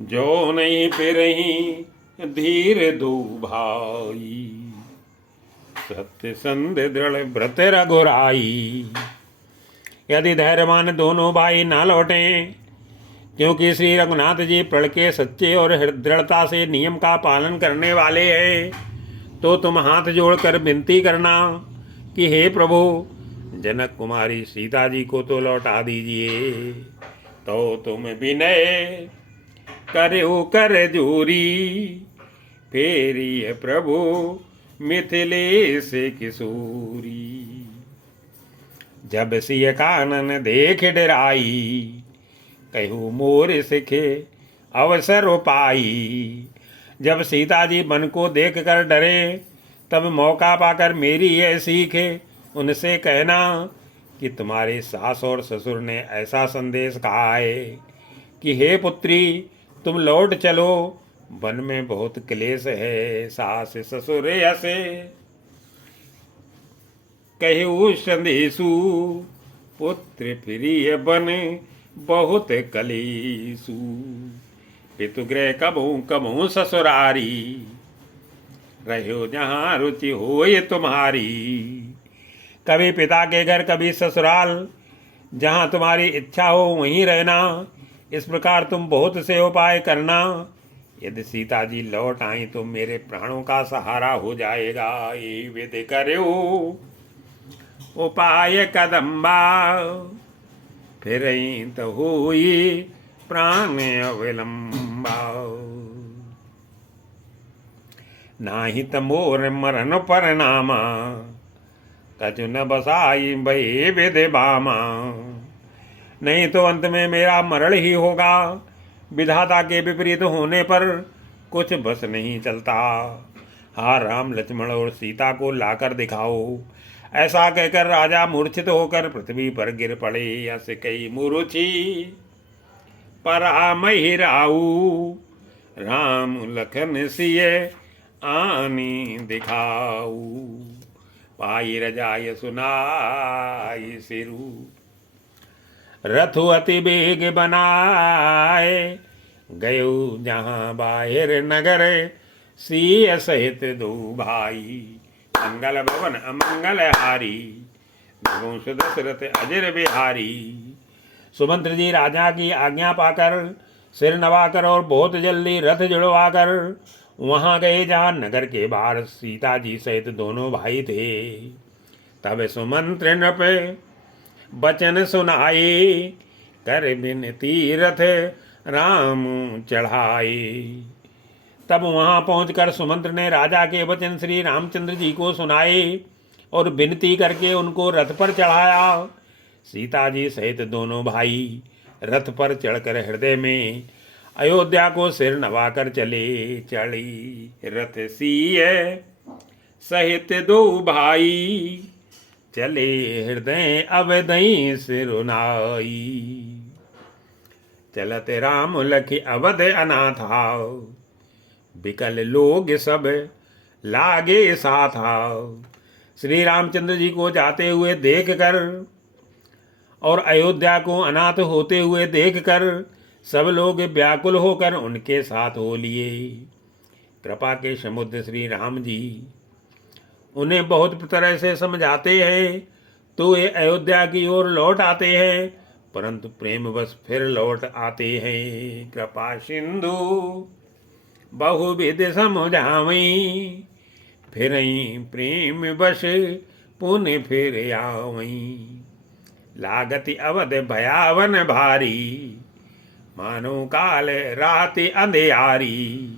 जो नहीं फिरही धीर दो भाई, सत्य संध दृढ़ व्रत रघुराई। यदि धैर्यवान दोनों भाई ना लौटे, क्योंकि श्री रघुनाथ जी प्रण के सच्चे और दृढ़ता से नियम का पालन करने वाले हैं, तो तुम हाथ जोड़कर विनती करना कि हे प्रभु, जनक कुमारी सीता जी को तो लौटा दीजिए। तो तुम विनय करो कर जोरी, फेरिए प्रभु मिथिलेश किशोरी। जब सिय कानन देख डराई, कहू मोर सिखे अवसर पाई। जब सीता जी वन को देख कर डरे, तब मौका पाकर मेरी यह सीख उनसे कहना कि तुम्हारे सास और ससुर ने ऐसा संदेश कहा है कि हे पुत्री, तुम लौट चलो, वन में बहुत क्लेश है। सास ससुर ऐसे कहू संदेशु, पुत्र प्रिय बन बहुत कलेसु। पितुगृह कबहू कबहू ससुरारी, रहो जहाँ रुचि होए तुम्हारी। कभी पिता के घर कभी ससुराल, जहाँ तुम्हारी इच्छा हो वहीं रहना। इस प्रकार तुम बहुत से उपाय करना। यदि सीता जी लौट आई तो मेरे प्राणों का सहारा हो जाएगा। ये विधि करो उपाय कदम्बा, फिर तो हुई प्राण अविलंबा। नाही तमोर मरण परिणामा, कछु न बसाई भई विधि बामा। नहीं तो अंत में मेरा मरण ही होगा। विधाता के विपरीत होने पर कुछ बस नहीं चलता। हाँ, राम लक्ष्मण और सीता को लाकर दिखाओ। ऐसा कहकर राजा मूर्छित होकर पृथ्वी पर गिर पड़े। यस कई मूर्छी परामहि राऊ, राम लखन सिय आनी दिखाऊ। पाई रजाय सुनाई सिरु, रथु अति बेग बनाए। गयो जहाँ बाहिर नगर, सिय सहित दो भाई। मंगल भवन अमंगल हारी, दशरथ अजर बिहारी। सुमंत्र जी राजा की आज्ञा पाकर सिर नवाकर और बहुत जल्दी रथ जुड़वाकर वहां गए जहाँ नगर के बाहर सीता जी सहित दोनों भाई थे। तब सुमंत्र नृप बचन सुनाए, कर बिनती रथ राम चढ़ाए। तब वहां पहुंचकर सुमंत्र ने राजा के वचन श्री रामचंद्र जी को सुनाए और विनती करके उनको रथ पर चढ़ाया। सीता जी सहित दोनों भाई रथ पर चढ़कर हृदय में अयोध्या को सिर नवाकर चले। चढ़ी रथ सिय सहित दो भाई, चले हृदय अवधि सिरुनाई। चलत राम लखि अवध अनाथा, बिकल लोग सब लागे साथा। श्री रामचंद्र जी को जाते हुए देखकर और अयोध्या को अनाथ होते हुए देखकर सब लोग व्याकुल होकर उनके साथ हो लिए। कृपा के समुद्र श्री राम जी उन्हें बहुत तरह से समझाते हैं तो ये अयोध्या की ओर लौट आते हैं, परंतु प्रेमवश फिर लौट आते हैं। कृपा सिंधु बहुविध समझावई, फिर प्रेम वश पुण्य फिर आवई। लागति अवध भयावन भारी, मानो काल राति अंधियारी।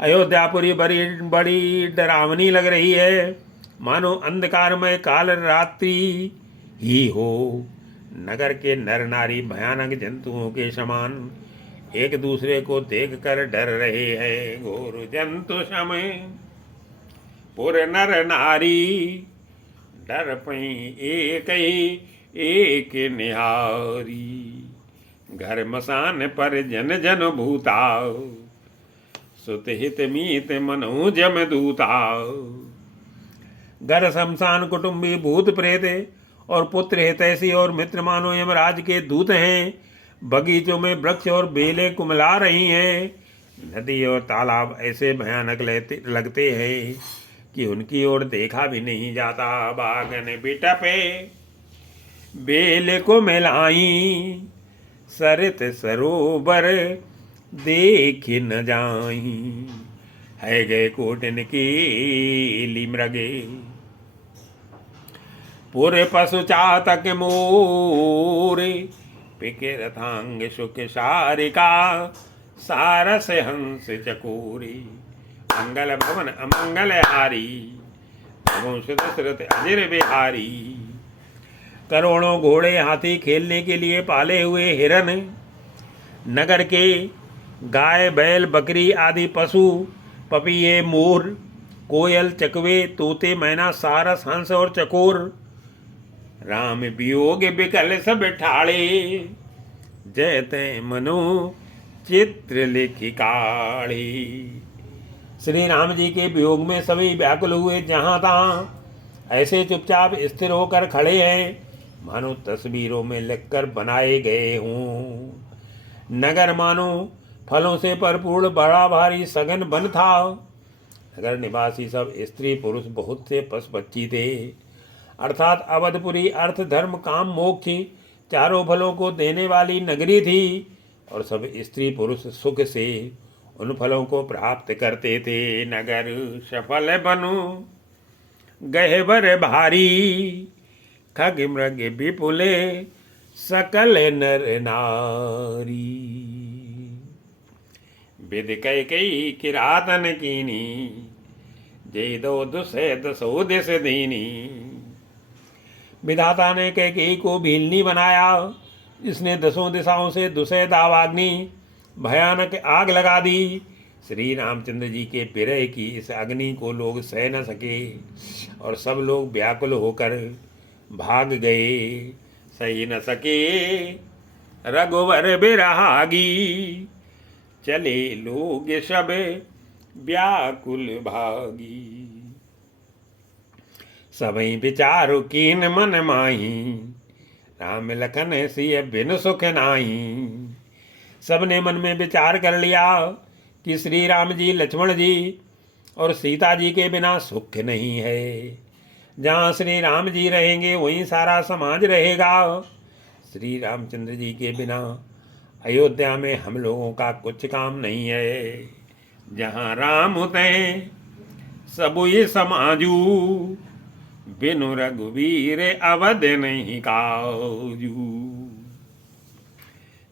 अयोध्यापुरी बड़ी बड़ी डरावनी लग रही है, मानो अंधकारमय काल रात्रि ही हो। नगर के नर नारी भयानक जंतुओं के समान एक दूसरे को देखकर डर रहे हैं। घोर जंतु समय पुर नर नारी, डर पई एक ही एक निहारी। घर मसान पर जन जन भूता, सुत हित मीत मनो जम दूता। घर शमशान कुटुंबी भूत प्रेत और पुत्र हितैषी और मित्र मानो यमराज के दूत हैं। बगीचों में वृक्ष और बेलें कुमला रही हैं। नदी और तालाब ऐसे भयानक लगते हैं कि उनकी ओर देखा भी नहीं जाता। बागन बिटपे बेल को मिलाई, सरित सरोवर देख न जाई। है गए कोटन की मृगे, पूरे पशु चातक मोरे। पिके रथांग सुख सारिका, सारस हंस चकोरी। मंगल भवन अमंगल हारी, प्रभु दशरथ अजर बिहारी। करोड़ों घोड़े हाथी खेलने के लिए पाले हुए हिरन, नगर के गाय बैल बकरी आदि पशु, पपीहे मोर कोयल चकवे तोते मैना सारस हंस और चकोर। राम वियोग बिकल सब ठाड़े, जयते मनो चित्र लिखि काढ़े। श्री राम जी के वियोग में सभी व्याकुल हुए, जहां तहां ऐसे चुपचाप स्थिर होकर खड़े हैं मानो तस्वीरों में लिखकर बनाए गए हों। नगर मानो फलों से भरपूर बड़ा भारी सघन वन था। नगर निवासी सब स्त्री पुरुष बहुत से पशु पक्षी थे। अर्थात अवधपुरी अर्थ धर्म काम मोक्ष चारों फलों को देने वाली नगरी थी, और सब स्त्री पुरुष सुख से उन फलों को प्राप्त करते थे। नगर सफल बनु गहवर भारी, खग मृग विपुले सकल नर नारी। विद कई किरातन कीनी, जय दो दुसे दसो दिस दीनी। विधाता ने कैकेयी को भीलनी बनाया, जिसने दसों दिशाओं से दुसे दावाग्नि भयानक आग लगा दी। श्री रामचंद्र जी के विरह की इस अग्नि को लोग सह न सके और सब लोग व्याकुल होकर भाग गए। सही न सके रघुवर बिरहागी, चले लोग सब व्याकुल भागी। सबई विचारु कीन मन माही, राम लखन सिय बिन सुख नाही। सबने मन में विचार कर लिया कि श्री राम जी लक्ष्मण जी और सीता जी के बिना सुख नहीं है। जहाँ श्री राम जी रहेंगे वहीं सारा समाज रहेगा। श्री रामचंद्र जी के बिना अयोध्या में हम लोगों का कुछ काम नहीं है। जहाँ राम होते सब ये समाजू, बिनु रघुवीर अवध नहीं काजू।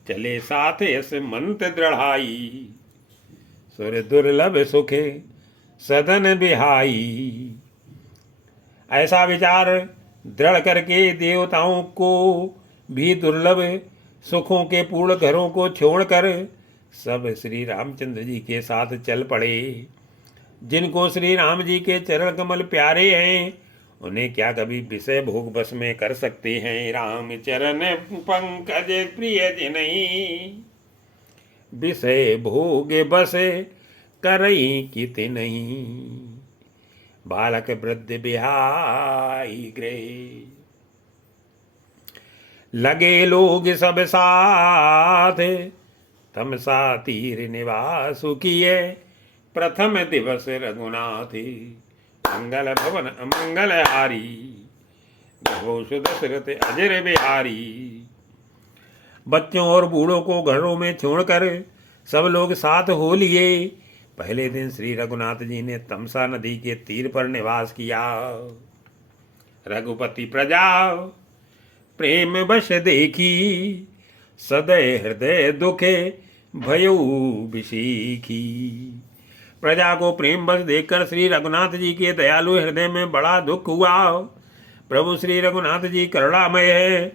चले साथ यस मंत दृढ़ाई, सुर दुर्लभ सुखे सदन बिहाई। ऐसा विचार दृढ़ करके देवताओं को भी दुर्लभ सुखों के पूर्ण घरों को छोड़कर सब श्री रामचंद्र जी के साथ चल पड़े। जिनको श्री राम जी के चरण कमल प्यारे हैं, उन्हें क्या कभी विषय भोग बस में कर सकते हैं। राम चरण पंकज प्रिय जिनहि, विषय भोग बस करई कित नहीं। बालक वृद्ध बिहाई गृह, लगे लोग सब साथ। तमसा तीर निवासु किए, प्रथम दिवस रघुनाथ। मंगल भवन अमंगल हारी, घोष दशरथ अजर बिहारी। बच्चों और बूढ़ों को घरों में छोड़कर सब लोग साथ हो लिए। पहले दिन श्री रघुनाथ जी ने तमसा नदी के तीर पर निवास किया। रघुपति प्रजा प्रेम वश देखी, सदै हृदय दुखे भयउ विशीखी। प्रजा को प्रेम बस देखकर श्री रघुनाथ जी के दयालु हृदय में बड़ा दुख हुआ। प्रभु श्री रघुनाथ जी करुणामय है,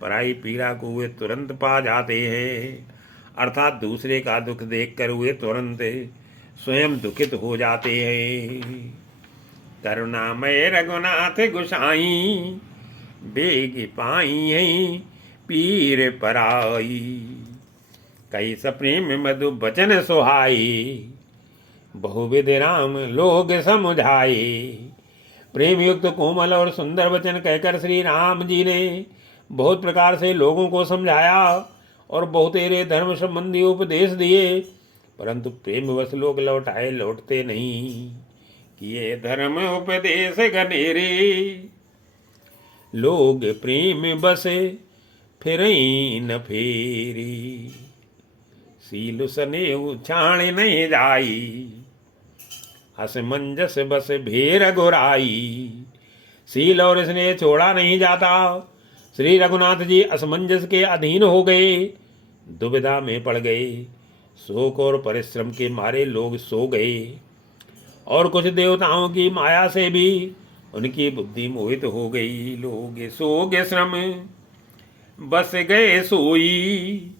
पराई पीड़ा को वे तुरंत पा जाते हैं। अर्थात दूसरे का दुख देखकर वे तुरंत स्वयं दुखित हो जाते हैं। करुणामय रघुनाथ गुसाई, बेग पाई है पीर पराई। कई सप्रेम मधु बचन सुहाई, बहुविध राम लोग समुझाए। प्रेम युक्त कोमल और सुंदर वचन कहकर श्री राम जी ने बहुत प्रकार से लोगों को समझाया और बहुतेरे धर्म संबंधी उपदेश दिए, परंतु प्रेमवश लोग लौटाए लौटते नहीं। किए धर्म उपदेश घनेरे, लोग प्रेम बसे फिर न फेरी। सील सनेऊ छाण नहीं जाई, असमंजस बस भेर गुराई। सील और स्नेह छोड़ा नहीं जाता। श्री रघुनाथ जी असमंजस के अधीन हो गए, दुविधा में पड़ गए। शोक और परिश्रम के मारे लोग सो गए, और कुछ देवताओं की माया से भी उनकी बुद्धि मोहित हो गई। लोग सो गए श्रम बस गए सोई,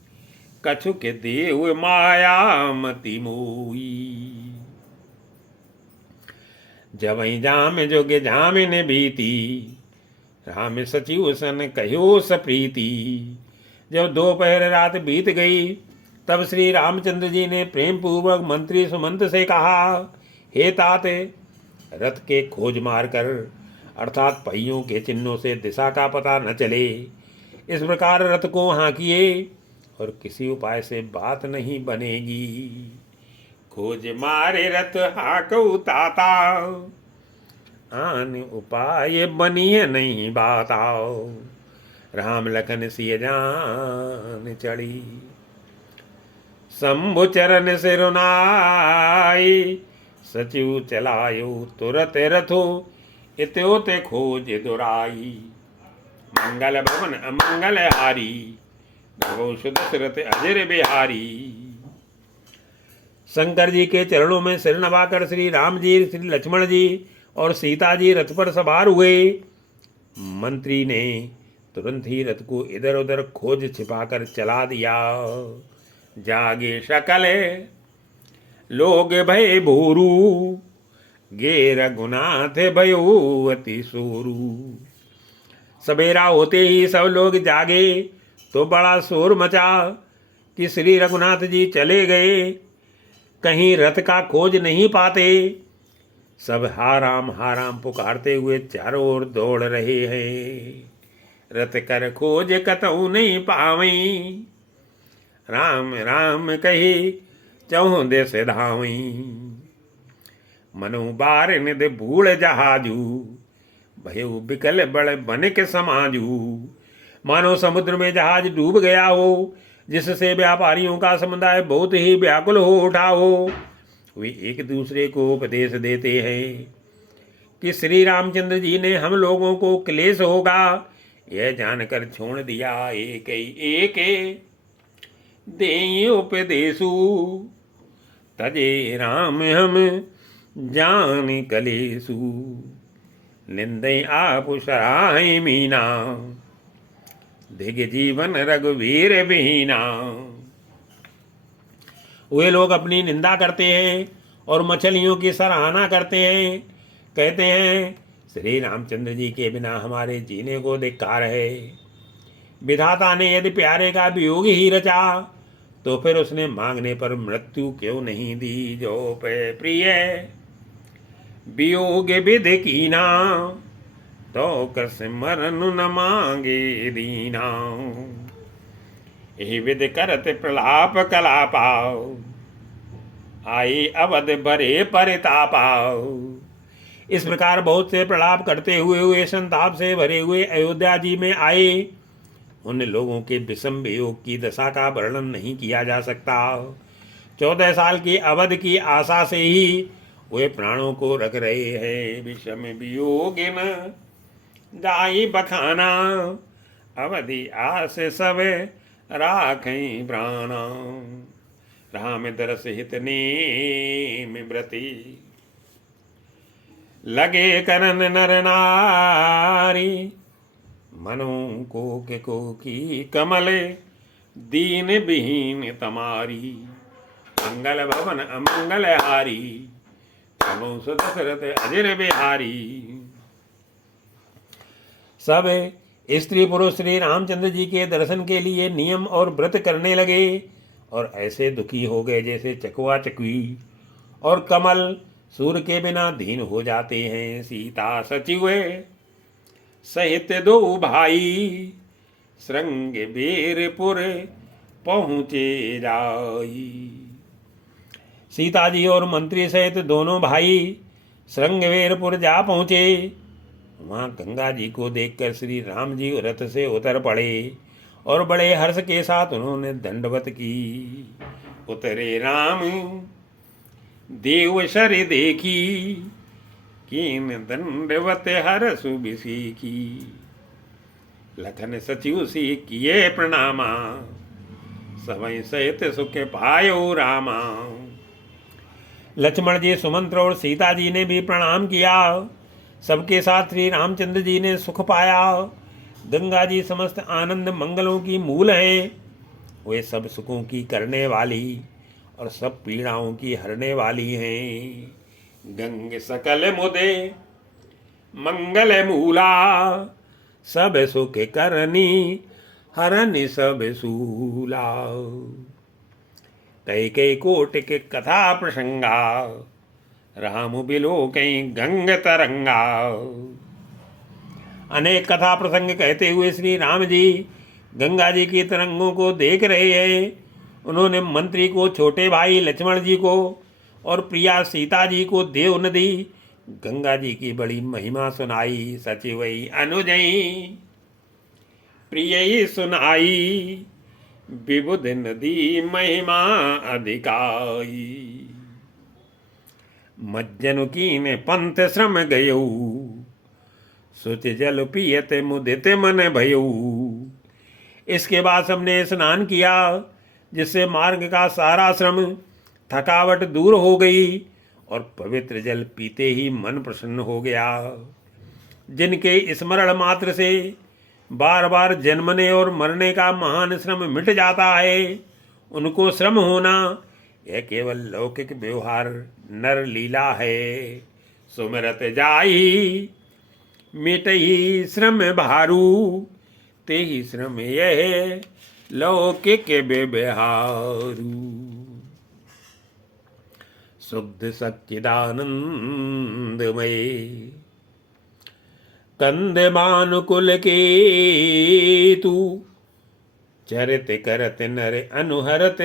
कछु के देव माया मति मोई। जब जाम जोगे जाम ने बीती, राम सचिव सन कहो सप्रीति। जब दोपहर रात बीत गई, तब श्री रामचंद्र जी ने प्रेम पूर्वक मंत्री सुमंत से कहा, हे तात, रथ के खोज मार कर, अर्थात पहियों के चिन्हों से दिशा का पता न चले, इस प्रकार रथ को हाँकिए, और किसी उपाय से बात नहीं बनेगी। खोज मारे रथ हाँकऊ ताता, आन उपाय बनिए नहीं बाताओ। राम लखन सिय जान चढ़ी, शंभु चरण सिरुनाई। सचिव चलायो तुरत रथो, इत्योते खोज दुराई। मंगल भवन अमंगल हारी, भगो सुदशरथ अजर बिहारी। शंकर जी के चरणों में सिर नवाकर श्री राम जी, श्री लक्ष्मण जी और सीता जी रथ पर सवार हुए। मंत्री ने तुरंत ही रथ को इधर उधर खोज छिपाकर चला दिया। जागे शकल लोग भय भोरू, गे रघुनाथ भयो अति सोरू। सवेरा होते ही सब लोग जागे तो बड़ा शोर मचा कि श्री रघुनाथ जी चले गए, कहीं रथ का खोज नहीं पाते। सब हाराम पुकारते हुए चारों ओर दौड़ रहे हैं। रथ कर खोज कतऊ नहीं पावई, राम राम कही चहु देश धावई। मनु बार निध भूल जहाजू, भयो बिकल बड़ बन के समाजू। मानो समुद्र में जहाज डूब गया हो, जिससे व्यापारियों का समुदाय बहुत ही व्याकुल हो उठा हो। वे एक दूसरे को उपदेश देते हैं कि श्री रामचंद्र जी ने हम लोगों को क्लेश होगा यह जानकर छोड़ दिया। एक दे उपदेशु, तजे राम हम जान कलेसु। निंदे आप सराय मीना, दिग जीवन रघुवीर बिहीना। वे लोग अपनी निंदा करते हैं और मछलियों की सराहना करते हैं। कहते हैं, श्री रामचंद्र जी के बिना हमारे जीने को धिक्कार है। विधाता ने यदि प्यारे का वियोग ही रचा, तो फिर उसने मांगने पर मृत्यु क्यों नहीं दी। जो पे प्रिय वियोग विध कीना, तो कस मरन न मांगे दीना। यही विध करत प्रलाप कलापाओ, आई अवध भरे परितापाओ। इस प्रकार बहुत से प्रलाप करते हुए संताप से भरे हुए अयोध्या जी में आए। उन लोगों के विषम वियोग की दशा का वर्णन नहीं किया जा सकता। 14 साल की अवध की आशा से ही वे प्राणों को रख रहे हैं। विषम वियोग न जाई बखाना, अवधि आस सब राखें प्राणा। राम दरस हित नेम व्रति, लगे करन नर नारी। मनो को की कमल, दीन विहीन तमारी। मंगल भवन अमंगल हारी, तमो सुदशरथ अजर बिहारी। सब स्त्री पुरुष श्री रामचंद्र जी के दर्शन के लिए नियम और व्रत करने लगे, और ऐसे दुखी हो गए जैसे चकवा चकवी और कमल सूर्य के बिना दीन हो जाते हैं। सीता सचिव सहित दो भाई, श्रृंग वीरपुर पहुँचे जाई। सीता जी और मंत्री सहित दोनों भाई श्रृंगवेरपुर जा पहुँचे। वहाँ गंगा जी को देखकर श्री राम जी रथ से उतर पड़े और बड़े हर्ष के साथ उन्होंने दंडवत की। उतरे राम देव शर देखी, कीन दंडवत हरसु बिसीखी। लखन सचिव सी किए प्रणामा, सवै सहित सुख पायो रामा। लक्ष्मण जी, सुमंत्र और सीता जी ने भी प्रणाम किया। सबके साथ श्री रामचंद्र जी ने सुख पाया। गंगा जी समस्त आनंद मंगलों की मूल हैं। वे सब सुखों की करने वाली और सब पीड़ाओं की हरने वाली हैं। गंग सकल मुदे मंगल मूला, सब सुख करनी हरनि सब सूला। कई कई कोटि के कथा प्रसंगा, राम बिलो कई गंग तरंगा। अनेक कथा प्रसंग कहते हुए श्री राम जी गंगा जी की तरंगों को देख रहे हैं। उन्होंने मंत्री को, छोटे भाई लक्ष्मण जी को और प्रिया सीता जी को देव नदी गंगा जी की बड़ी महिमा सुनाई। सचिवई अनुजई प्रिय सुनाई, विबुध नदी महिमा अधिकाई। मज्जनु कीन पंथ श्रम गयऊ, सुच जल पियत मुदित मन भयऊ। इसके बाद सबने स्नान किया, जिससे मार्ग का सारा श्रम थकावट दूर हो गई और पवित्र जल पीते ही मन प्रसन्न हो गया। जिनके स्मरण मात्र से बार बार जन्मने और मरने का महान श्रम मिट जाता है, उनको श्रम होना यह केवल लौकिक व्यवहार नर लीला है। सुमिरत जाई मिटई श्रम भारू, ते ही श्रम यह लौकिक व्यवहारू। शुद्ध सच्चिदानंदमय कंदमानुकुल के तू, चरित करत नर अनुहरत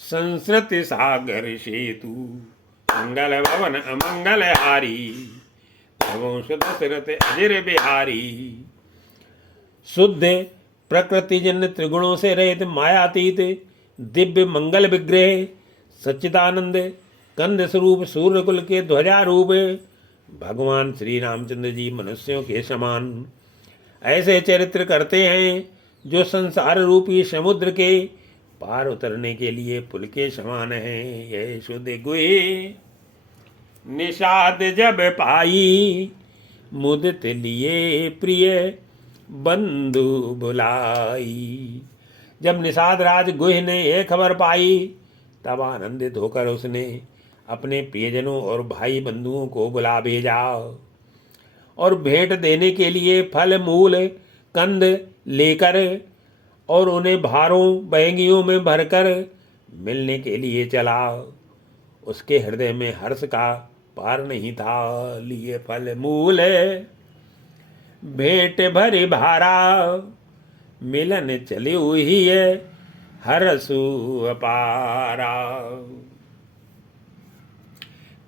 संस्कृति सागर सेतु। मंगल भवन अमंगल हारी, वंश दशरथ अजर बिहारी। शुद्ध प्रकृति जन त्रिगुणों से रहित मायातीत दिव्य मंगल विग्रह सच्चिदानंद कंद स्वरूप सूर्यकुल के ध्वजारूप भगवान श्री रामचंद्र जी मनुष्यों के समान ऐसे चरित्र करते हैं, जो संसार रूपी समुद्र के पार उतरने के लिए पुल के समान हैं। यह शुद्ध गुहे निषाद जब पाई, मुदित लिए प्रिय बंधु बुलाई। जब निषाद राज गुह ने यह खबर पाई, तब आनंदित होकर उसने अपने प्रियजनों और भाई बंधुओं को बुला भेजा और भेंट देने के लिए फल मूल कंद लेकर और उन्हें भारों बहंगियों में भरकर मिलने के लिए चला। उसके हृदय में हर्ष का पार नहीं था। लिए फल मूल भेंट भरी भारा, मिलन चली हुई है हरसु अपारा।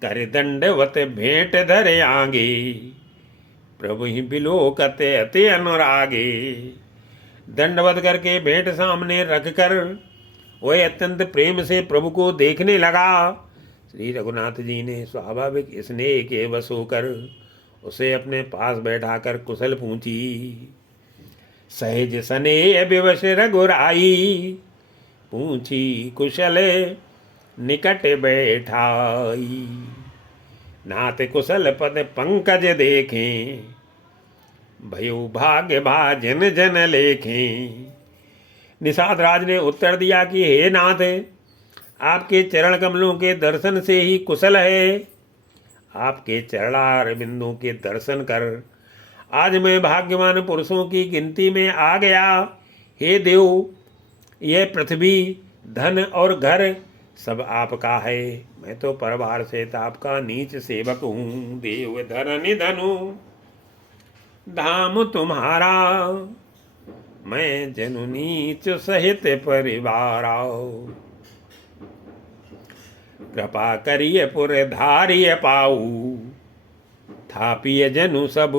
कर दंडवत भेंट धरे आगे, प्रभु ही बिलोकते अति अनुरागे। दंडवत करके भेंट सामने रखकर वह अत्यंत प्रेम से प्रभु को देखने लगा। श्री रघुनाथ जी ने स्वाभाविक स्नेह के वश होकर उसे अपने पास बैठाकर कुशल पूछी। सहज स्नेह विवश रघुराई, पूछी कुशल निकट बैठाई। नाथ कुशल पद पंकज देखें, भयो भाग्य भाजन जन लेखें। निषाद राज ने उत्तर दिया कि हे नाथ, आपके चरण कमलों के दर्शन से ही कुशल है। आपके चरणार बिंदुओं के दर्शन कर आज मैं भाग्यवान पुरुषों की गिनती में आ गया। हे देव, यह पृथ्वी धन और घर सब आपका है। मैं तो परवार से आपका नीच सेवक हूँ। देव धरनि धनु धाम तुम्हारा, मैं जनु नीच सहित परिवार आओ। कृपा करिए पुर धारिय पाऊ, थापिय जनु सब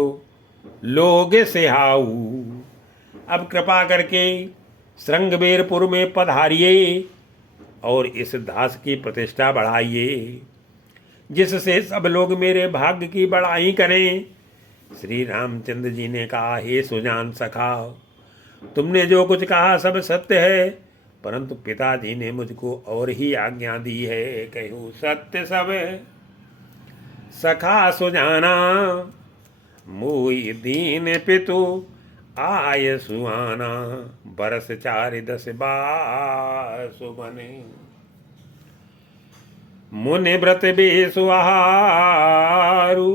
लोग सिहाऊ। अब कृपा करके श्रृंगबेरपुर में पधारिए और इस दास की प्रतिष्ठा बढ़ाइए, जिससे सब लोग मेरे भाग्य की बड़ाई करें। श्री रामचंद्र जी ने कहा, हे सुजान सखा, तुमने जो कुछ कहा सब सत्य है, परंतु पिताजी ने मुझको और ही आज्ञा दी है। कहूँ सत्य सब सखा सुजाना, मोई दीन पितु आय सुहाना। बरस 4-10 बासु बने, मुनि व्रत बेसु आहारु।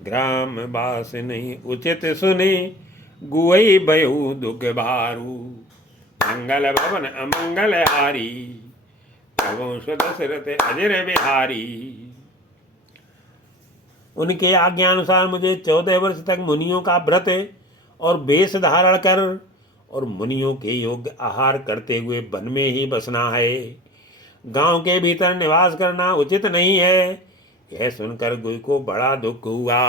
ग्राम बास नहीं उचित सुने, गुई बयु दुख बारू। मंगल भवन अमंगल हारी, प्रभु सुदशरथ अजर बिहारी। उनके आज्ञानुसार मुझे 14 वर्ष तक मुनियों का व्रत और वेश धारण कर और मुनियों के योग्य आहार करते हुए वन में ही बसना है। गांव के भीतर निवास करना उचित नहीं है। यह सुनकर गुई को बड़ा दुख हुआ।